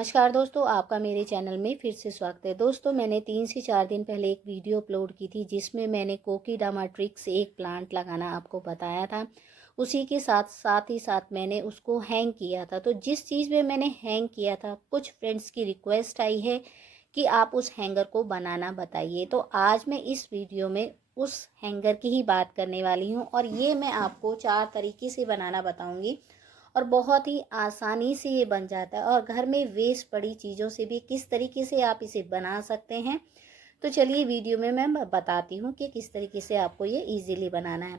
नमस्कार दोस्तों, आपका मेरे चैनल में फिर से स्वागत है। दोस्तों, मैंने 3 से 4 दिन पहले एक वीडियो अपलोड की थी जिसमें मैंने कोकीडामा ट्रिक्स एक प्लांट लगाना आपको बताया था। उसी के साथ साथ मैंने उसको हैंग किया था। तो जिस चीज़ में मैंने हैंग किया था, कुछ फ्रेंड्स की रिक्वेस्ट आई है कि आप उस हैंगर को बनाना बताइए। तो आज मैं इस वीडियो में उस हैंगर की ही बात करने वाली हूँ और ये मैं आपको 4 तरीके से बनाना बताऊँगी और बहुत ही आसानी से ये बन जाता है। और घर में वेस्ट पड़ी चीज़ों से भी किस तरीके से आप इसे बना सकते हैं। तो चलिए वीडियो में मैं बताती हूँ कि किस तरीके से आपको ये इजीली बनाना है।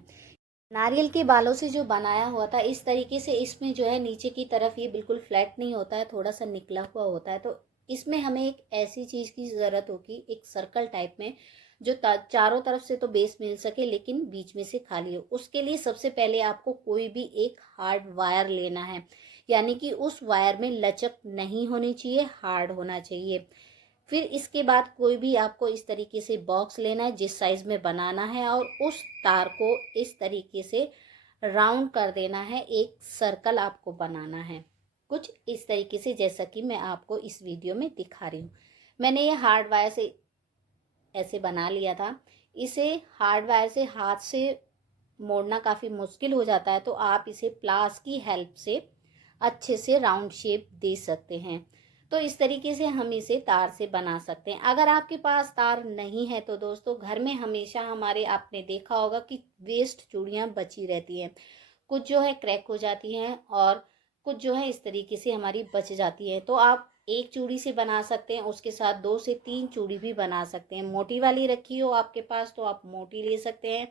नारियल के बालों से जो बनाया हुआ था इस तरीके से, इसमें जो है नीचे की तरफ ये बिल्कुल फ्लैट नहीं होता है, थोड़ा सा निकला हुआ होता है। तो इसमें हमें एक ऐसी चीज़ की ज़रूरत होगी, एक सर्कल टाइप में, जो चारों तरफ से तो बेस मिल सके लेकिन बीच में से खाली हो। उसके लिए सबसे पहले आपको कोई भी एक हार्ड वायर लेना है, यानी कि उस वायर में लचक नहीं होनी चाहिए, हार्ड होना चाहिए। फिर इसके बाद कोई भी आपको इस तरीके से बॉक्स लेना है जिस साइज में बनाना है और उस तार को इस तरीके से राउंड कर देना है, एक सर्कल आपको बनाना है कुछ इस तरीके से, जैसा कि मैं आपको इस वीडियो में दिखा रही हूँ। मैंने ये हार्ड वायर से ऐसे बना लिया था। इसे हार्ड वायर से हाथ से मोड़ना काफ़ी मुश्किल हो जाता है, तो आप इसे प्लास की हेल्प से अच्छे से राउंड शेप दे सकते हैं। तो इस तरीके से हम इसे तार से बना सकते हैं। अगर आपके पास तार नहीं है तो दोस्तों, घर में हमेशा हमारे आपने देखा होगा कि वेस्ट चूड़ियाँ बची रहती हैं। कुछ जो है क्रैक हो जाती हैं और कुछ जो है इस तरीके से हमारी बच जाती है। तो आप एक चूड़ी से बना सकते हैं, उसके साथ 2 से 3 चूड़ी भी बना सकते हैं। मोटी वाली रखी हो आपके पास तो आप मोटी ले सकते हैं,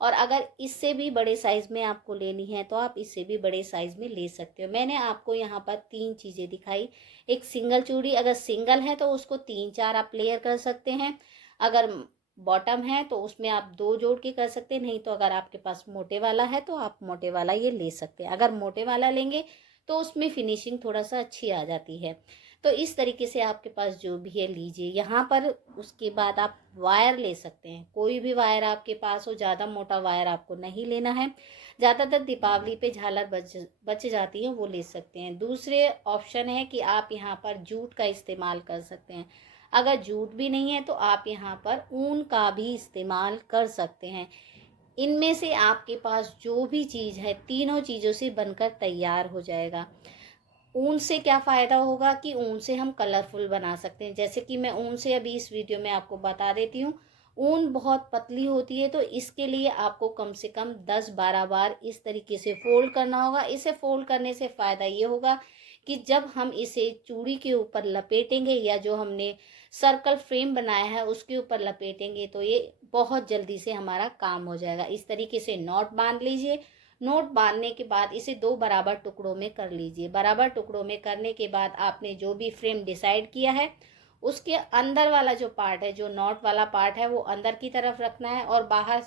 और अगर इससे भी बड़े साइज़ में आपको लेनी है तो आप इससे भी बड़े साइज़ में ले सकते हो। मैंने आपको यहाँ पर 3 चीज़ें दिखाई। एक सिंगल चूड़ी, अगर सिंगल है तो उसको 3-4 आप लेयर कर सकते हैं। अगर बॉटम है तो उसमें आप 2 जोड़ के कर सकते हैं, नहीं तो अगर आपके पास मोटे वाला है तो आप मोटे वाला ये ले सकते हैं। अगर मोटे वाला लेंगे तो उसमें फिनिशिंग थोड़ा सा अच्छी आ जाती है। तो इस तरीके से आपके पास जो भी है लीजिए यहाँ पर। उसके बाद आप वायर ले सकते हैं, कोई भी वायर आपके पास हो, ज़्यादा मोटा वायर आपको नहीं लेना है। ज़्यादातर दीपावली पे झालर बच जाती है, वो ले सकते हैं। दूसरे ऑप्शन है कि आप यहाँ पर जूट का इस्तेमाल कर सकते हैं। अगर जूट भी नहीं है तो आप यहाँ पर ऊन का भी इस्तेमाल कर सकते हैं। इनमें से आपके पास जो भी चीज़ है, तीनों चीज़ों से बनकर तैयार हो जाएगा। ऊन से क्या फ़ायदा होगा कि ऊन से हम कलरफुल बना सकते हैं। जैसे कि मैं ऊन से अभी इस वीडियो में आपको बता देती हूँ। ऊन बहुत पतली होती है, तो इसके लिए आपको कम से कम 10-12 बार इस तरीके से फोल्ड करना होगा। इसे फोल्ड करने से फ़ायदा ये होगा कि जब हम इसे चूड़ी के ऊपर लपेटेंगे या जो हमने सर्कल फ्रेम बनाया है उसके ऊपर लपेटेंगे तो ये बहुत जल्दी से हमारा काम हो जाएगा। इस तरीके से नॉट बांध लीजिए। नोट बांधने के बाद इसे 2 बराबर टुकड़ों में कर लीजिए। बराबर टुकड़ों में करने के बाद आपने जो भी फ्रेम डिसाइड किया है उसके अंदर वाला जो पार्ट है, जो नॉट वाला पार्ट है, वो अंदर की तरफ रखना है और बाहर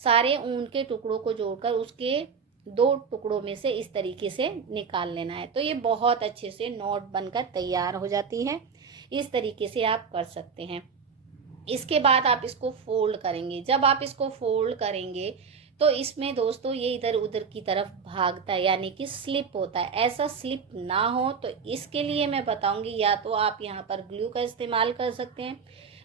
सारे ऊन के टुकड़ों को जोड़कर उसके 2 टुकड़ों में से इस तरीके से निकाल लेना है। तो ये बहुत अच्छे से नॉट बनकर तैयार हो जाती है। इस तरीके से आप कर सकते हैं। इसके बाद आप इसको फोल्ड करेंगे। जब आप इसको फोल्ड करेंगे तो इसमें दोस्तों ये इधर उधर की तरफ भागता है, यानी कि स्लिप होता है। ऐसा स्लिप ना हो तो इसके लिए मैं बताऊंगी, या तो आप यहाँ पर ग्लू का इस्तेमाल कर सकते हैं।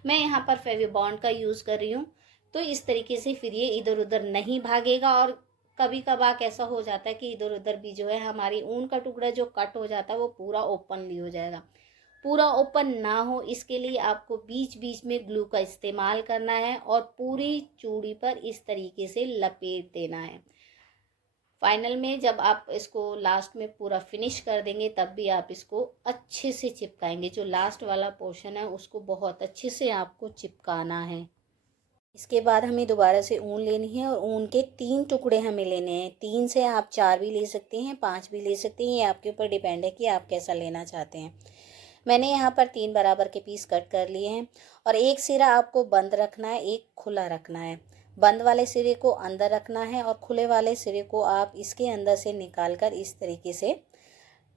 मैं यहाँ पर फेविबॉन्ड का यूज़ कर रही हूँ। तो इस तरीके से फिर ये इधर उधर नहीं भागेगा। और कभी कभार ऐसा हो जाता है कि इधर उधर भी जो है हमारी ऊन का टुकड़ा जो कट हो जाता है वो पूरा ओपनली हो जाएगा। पूरा ओपन ना हो इसके लिए आपको बीच बीच में ग्लू का इस्तेमाल करना है और पूरी चूड़ी पर इस तरीके से लपेट देना है। फाइनल में जब आप इसको लास्ट में पूरा फिनिश कर देंगे तब भी आप इसको अच्छे से चिपकाएंगे। जो लास्ट वाला पोर्शन है उसको बहुत अच्छे से आपको चिपकाना है। इसके बाद हमें दोबारा से ऊन लेनी है और ऊन के 3 टुकड़े हमें लेने हैं। 3 से आप 4 भी ले सकते हैं, 5 भी ले सकते हैं, ये आपके ऊपर डिपेंड है कि आप कैसा लेना चाहते हैं। मैंने यहाँ पर 3 बराबर के पीस कट कर लिए हैं और एक सिरा आपको बंद रखना है, एक खुला रखना है। बंद वाले सिरे को अंदर रखना है और खुले वाले सिरे को आप इसके अंदर से निकाल कर इस तरीके से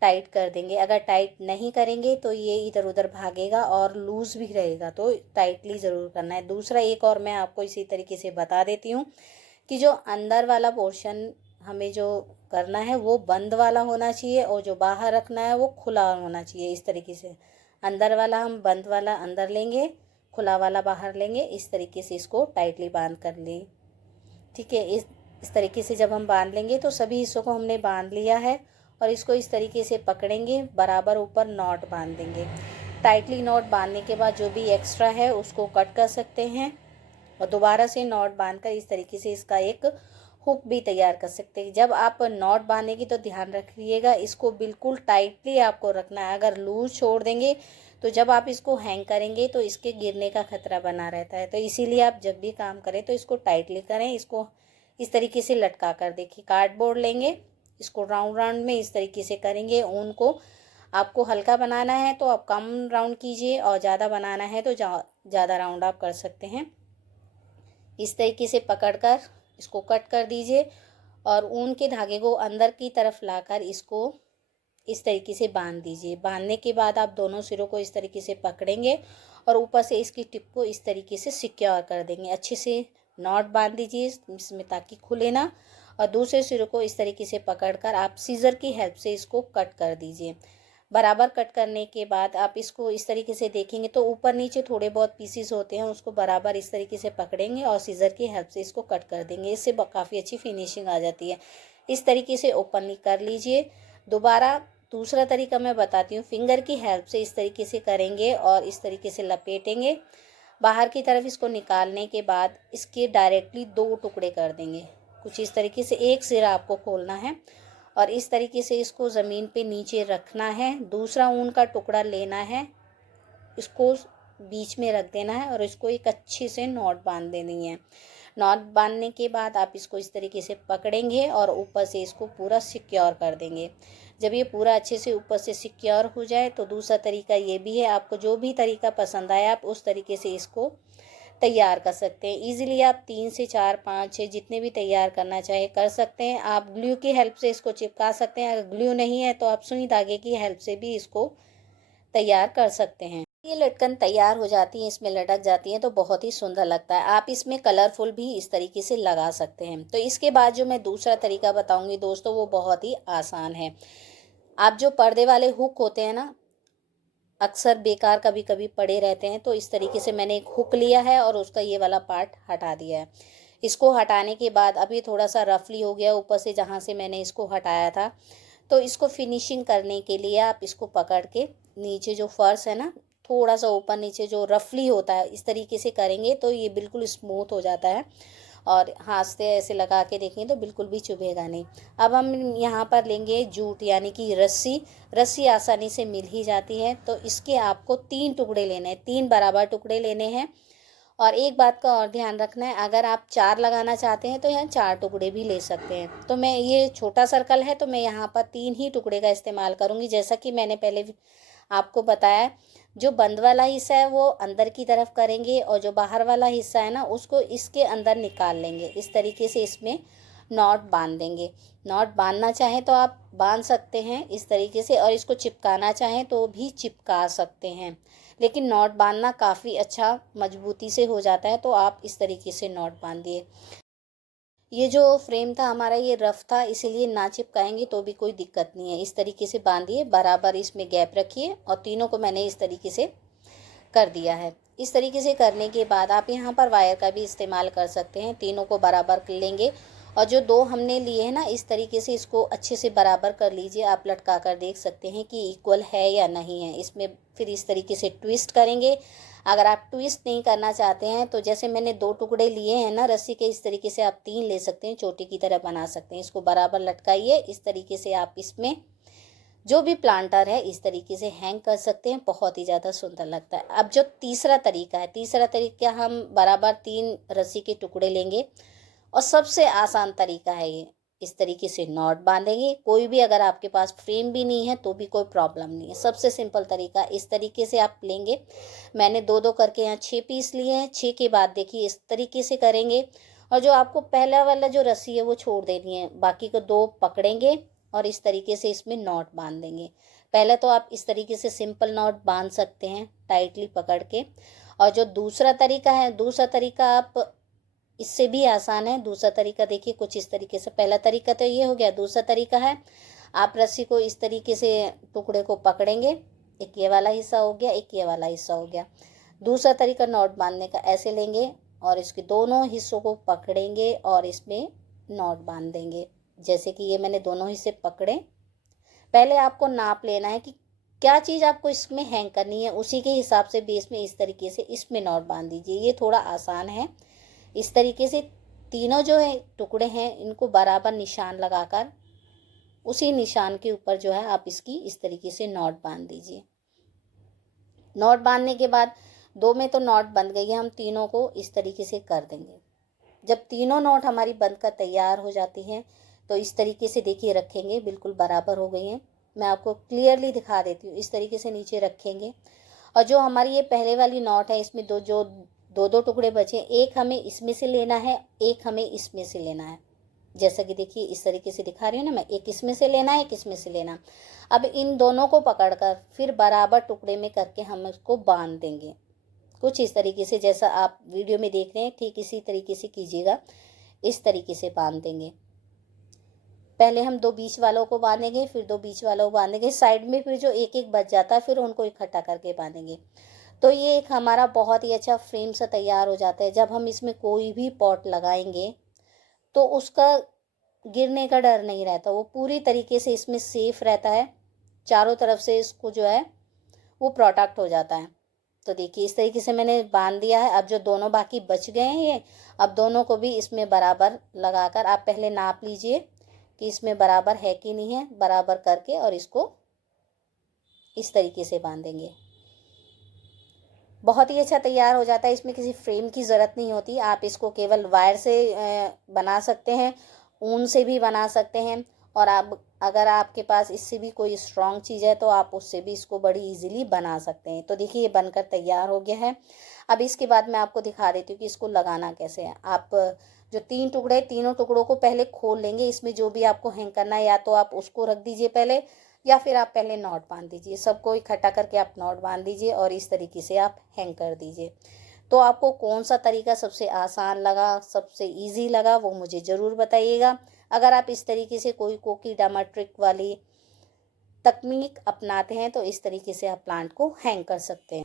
टाइट कर देंगे। अगर टाइट नहीं करेंगे तो ये इधर उधर भागेगा और लूज़ भी रहेगा, तो टाइटली ज़रूर करना है। दूसरा एक और मैं आपको इसी तरीके से बता देती हूँ कि जो अंदर वाला पोर्शन हमें जो करना है वो बंद वाला होना चाहिए और जो बाहर रखना है वो खुला होना चाहिए। इस तरीके से अंदर वाला हम बंद वाला अंदर लेंगे, खुला वाला बाहर लेंगे। इस तरीके से इसको टाइटली बांध कर लें। ठीक है, इस तरीके से जब हम बांध लेंगे तो सभी हिस्सों को हमने बांध लिया है और इसको इस तरीके से पकड़ेंगे, बराबर ऊपर नॉट बांध देंगे। टाइटली नॉट बांधने के बाद जो भी एक्स्ट्रा है उसको कट कर सकते हैं और दोबारा से नॉट बांधकर इस तरीके से इसका एक हुक भी तैयार कर सकते हैं। जब आप नॉट बांधेंगे तो ध्यान रखिएगा इसको बिल्कुल टाइटली आपको रखना है। अगर लूज छोड़ देंगे तो जब आप इसको हैंग करेंगे तो इसके गिरने का खतरा बना रहता है। तो इसीलिए आप जब भी काम करें तो इसको टाइटली करें। इसको इस तरीके से लटका कर देखिए, कार्डबोर्ड लेंगे, इसको राउंड राउंड में इस तरीके से करेंगे। ऊन को आपको हल्का बनाना है तो आप कम राउंड कीजिए और ज़्यादा बनाना है तो ज़्यादा राउंड आप कर सकते हैं। इस तरीके से पकड़कर इसको कट कर दीजिए और ऊन के धागे को अंदर की तरफ लाकर इसको इस तरीके से बांध दीजिए। बांधने के बाद आप दोनों सिरों को इस तरीके से पकड़ेंगे और ऊपर से इसकी टिप को इस तरीके से सिक्योर कर देंगे। अच्छे से नॉट बांध दीजिए इसमें ताकि खुले ना, और दूसरे सिरों को इस तरीके से पकड़कर आप सीज़र की हेल्प से इसको कट कर दीजिए। बराबर कट करने के बाद आप इसको इस तरीके से देखेंगे तो ऊपर नीचे थोड़े बहुत पीसीस होते हैं, उसको बराबर इस तरीके से पकड़ेंगे और सीज़र की हेल्प से इसको कट कर देंगे। इससे काफ़ी अच्छी फिनिशिंग आ जाती है। इस तरीके से ओपनली कर लीजिए। दोबारा दूसरा तरीका मैं बताती हूँ, फिंगर की हेल्प से इस तरीके से करेंगे और इस तरीके से लपेटेंगे। बाहर की तरफ इसको निकालने के बाद इसके डायरेक्टली 2 टुकड़े कर देंगे। कुछ इस तरीके से एक सिरा आपको खोलना है और इस तरीके से इसको ज़मीन पे नीचे रखना है। दूसरा ऊन का टुकड़ा लेना है, इसको बीच में रख देना है और इसको एक अच्छे से नॉट बांध देनी है। नॉट बांधने के बाद आप इसको इस तरीके से पकड़ेंगे और ऊपर से इसको पूरा सिक्योर कर देंगे। जब ये पूरा अच्छे से ऊपर से सिक्योर हो जाए तो दूसरा तरीका ये भी है, आपको जो भी तरीका पसंद आए आप उस तरीके से इसको तैयार कर सकते हैं। इजीली आप 3 से 4, 5, 6 जितने भी तैयार करना चाहे कर सकते हैं। आप ग्लू की हेल्प से इसको चिपका सकते हैं। अगर ग्लू नहीं है तो आप सुई धागे की हेल्प से भी इसको तैयार कर सकते हैं। ये लटकन तैयार हो जाती है, इसमें लटक जाती हैं तो बहुत ही सुंदर लगता है। आप इसमें कलरफुल भी इस तरीके से लगा सकते हैं। तो इसके बाद जो मैं दूसरा तरीका बताऊंगी दोस्तों वो बहुत ही आसान है। आप जो पर्दे वाले हुक होते हैं ना, अक्सर बेकार कभी कभी पड़े रहते हैं, तो इस तरीके से मैंने एक हुक लिया है और उसका ये वाला पार्ट हटा दिया है। इसको हटाने के बाद अब ये थोड़ा सा रफली हो गया ऊपर से जहाँ से मैंने इसको हटाया था। तो इसको फिनिशिंग करने के लिए आप इसको पकड़ के नीचे जो फर्श है ना, थोड़ा सा ऊपर नीचे जो रफली होता है इस तरीके से करेंगे तो ये बिल्कुल स्मूथ हो जाता है और हाथ से ऐसे लगा के देखेंगे तो बिल्कुल भी चुभेगा नहीं। अब हम यहाँ पर लेंगे जूट यानी कि रस्सी। रस्सी आसानी से मिल ही जाती है। तो इसके आपको 3 टुकड़े लेने हैं, 3 बराबर टुकड़े लेने हैं। और एक बात का और ध्यान रखना है, अगर आप 4 लगाना चाहते हैं तो यहाँ 4 टुकड़े भी ले सकते हैं। तो मैं ये छोटा सर्कल है तो मैं यहाँ पर 3 ही टुकड़े का इस्तेमाल करूँगी। जैसा कि मैंने पहले आपको बताया, जो बंद वाला हिस्सा है वो अंदर की तरफ करेंगे और जो बाहर वाला हिस्सा है ना उसको इसके अंदर निकाल लेंगे। इस तरीके से इसमें नॉट बांध देंगे। नॉट बांधना चाहें तो आप बांध सकते हैं इस तरीके से, और इसको चिपकाना चाहें तो भी चिपका सकते हैं, लेकिन नॉट बांधना काफ़ी अच्छा मजबूती से हो जाता है। तो आप इस तरीके से नॉट बांधिए। ये जो फ्रेम था हमारा ये रफ था, इसीलिए ना चिपकाएंगे तो भी कोई दिक्कत नहीं है। इस तरीके से बांधिए, बराबर इसमें गैप रखिए और तीनों को मैंने इस तरीके से कर दिया है। इस तरीके से करने के बाद आप यहाँ पर वायर का भी इस्तेमाल कर सकते हैं। तीनों को बराबर कर लेंगे और जो 2 हमने लिए हैं ना इस तरीके से इसको अच्छे से बराबर कर लीजिए। आप लटका कर देख सकते हैं कि इक्वल है या नहीं है। इसमें फिर इस तरीके से ट्विस्ट करेंगे। अगर आप ट्विस्ट नहीं करना चाहते हैं तो जैसे मैंने 2 टुकड़े लिए हैं ना रस्सी के, इस तरीके से आप 3 ले सकते हैं, चोटी की तरह बना सकते हैं। इसको बराबर लटकाइए। इस तरीके से आप इसमें जो भी प्लांटर है इस तरीके से हैंग कर सकते हैं, बहुत ही ज़्यादा सुंदर लगता है। अब जो तीसरा तरीका है, तीसरा तरीका हम बराबर 3 रस्सी के टुकड़े लेंगे और सबसे आसान तरीका है ये। इस तरीके से नॉट बांधेंगे। कोई भी अगर आपके पास फ्रेम भी नहीं है तो भी कोई प्रॉब्लम नहीं है। सबसे सिंपल तरीका इस तरीके से आप लेंगे। मैंने 2-2 करके यहाँ 6 पीस लिए हैं। 6 के बाद देखिए इस तरीके से करेंगे और जो आपको पहला वाला जो रस्सी है वो छोड़ देनी है, बाकी को 2 पकड़ेंगे और इस तरीके से इसमें नॉट बांध देंगे। पहले तो आप इस तरीके से सिंपल नॉट बांध सकते हैं टाइटली पकड़ के, और जो दूसरा तरीका है, दूसरा तरीका आप इससे भी आसान है दूसरा तरीका। देखिए कुछ इस तरीके से, पहला तरीका तो ये हो गया। दूसरा तरीका है आप रस्सी को इस तरीके से टुकड़े को पकड़ेंगे, एक ये वाला हिस्सा हो गया, एक ये वाला हिस्सा हो गया। दूसरा तरीका नॉट बांधने का, ऐसे लेंगे और इसके दोनों हिस्सों को पकड़ेंगे और इसमें नॉट बांध देंगे। जैसे कि ये मैंने दोनों हिस्से पकड़े। पहले आपको नाप लेना है कि क्या चीज़ आपको इसमें हैंग करनी है, उसी के हिसाब से बेस में इस तरीके से इसमें नॉट बांध दीजिए। ये थोड़ा आसान है। इस तरीके से तीनों जो है टुकड़े हैं इनको बराबर निशान लगाकर उसी निशान के ऊपर जो है आप इसकी इस तरीके से नॉट बांध दीजिए। नॉट बांधने के बाद दो में तो नॉट बंध गई है, हम तीनों को इस तरीके से कर देंगे। जब तीनों नॉट हमारी बंद कर तैयार हो जाती हैं तो इस तरीके से देखिए रखेंगे, बिल्कुल बराबर हो गई हैं। मैं आपको क्लियरली दिखा देती हूँ। इस तरीके से नीचे रखेंगे और जो हमारी ये पहले वाली नॉट है इसमें दो टुकड़े बचे, एक हमें इसमें से लेना है, एक हमें इसमें से लेना है। जैसा कि देखिए इस तरीके से दिखा रही हूँ ना मैं, एक इसमें से लेना है, एक इसमें से लेना। अब इन दोनों को पकड़कर फिर बराबर टुकड़े में करके हम इसको बांध देंगे। कुछ इस तरीके से जैसा आप वीडियो में देख रहे हैं ठीक इसी तरीके से कीजिएगा। इस तरीके से बांध देंगे। पहले हम दो बीच वालों को बांधेंगे, फिर दो बीच वालों को बांधेंगे, साइड में फिर जो एक एक बच जाता है फिर उनको इकट्ठा करके बांधेंगे। तो ये एक हमारा बहुत ही अच्छा फ्रेम सा तैयार हो जाता है। जब हम इसमें कोई भी पॉट लगाएंगे तो उसका गिरने का डर नहीं रहता, वो पूरी तरीके से इसमें सेफ रहता है। चारों तरफ से इसको जो है वो प्रोटेक्ट हो जाता है। तो देखिए इस तरीके से मैंने बांध दिया है। अब जो दोनों बाकी बच गए हैं ये, अब दोनों को भी इसमें बराबर लगाकर आप पहले नाप लीजिए कि इसमें बराबर है कि नहीं है। बराबर करके और इसको इस तरीके से बांधेंगे। बहुत ही अच्छा तैयार हो जाता है। इसमें किसी फ्रेम की ज़रूरत नहीं होती। आप इसको केवल वायर से बना सकते हैं, ऊन से भी बना सकते हैं, और आप अगर आपके पास इससे भी कोई स्ट्रॉन्ग चीज़ है तो आप उससे भी इसको बड़ी इजीली बना सकते हैं। तो देखिए ये बनकर तैयार हो गया है। अब इसके बाद मैं आपको दिखा देती हूँ कि इसको लगाना कैसे है। आप जो तीन टुकड़े, तीनों टुकड़ों को पहले खोल लेंगे। इसमें जो भी आपको हैंग करना है या तो आप उसको रख दीजिए पहले, या फिर आप पहले नॉट बांध दीजिए। सबको इकट्ठा करके आप नॉट बांध दीजिए और इस तरीके से आप हैंग कर दीजिए। तो आपको कौन सा तरीका सबसे आसान लगा, सबसे इजी लगा, वो मुझे ज़रूर बताइएगा। अगर आप इस तरीके से कोई कोकीडामा ट्रिक वाली तकनीक अपनाते हैं तो इस तरीके से आप प्लांट को हैंग कर सकते हैं।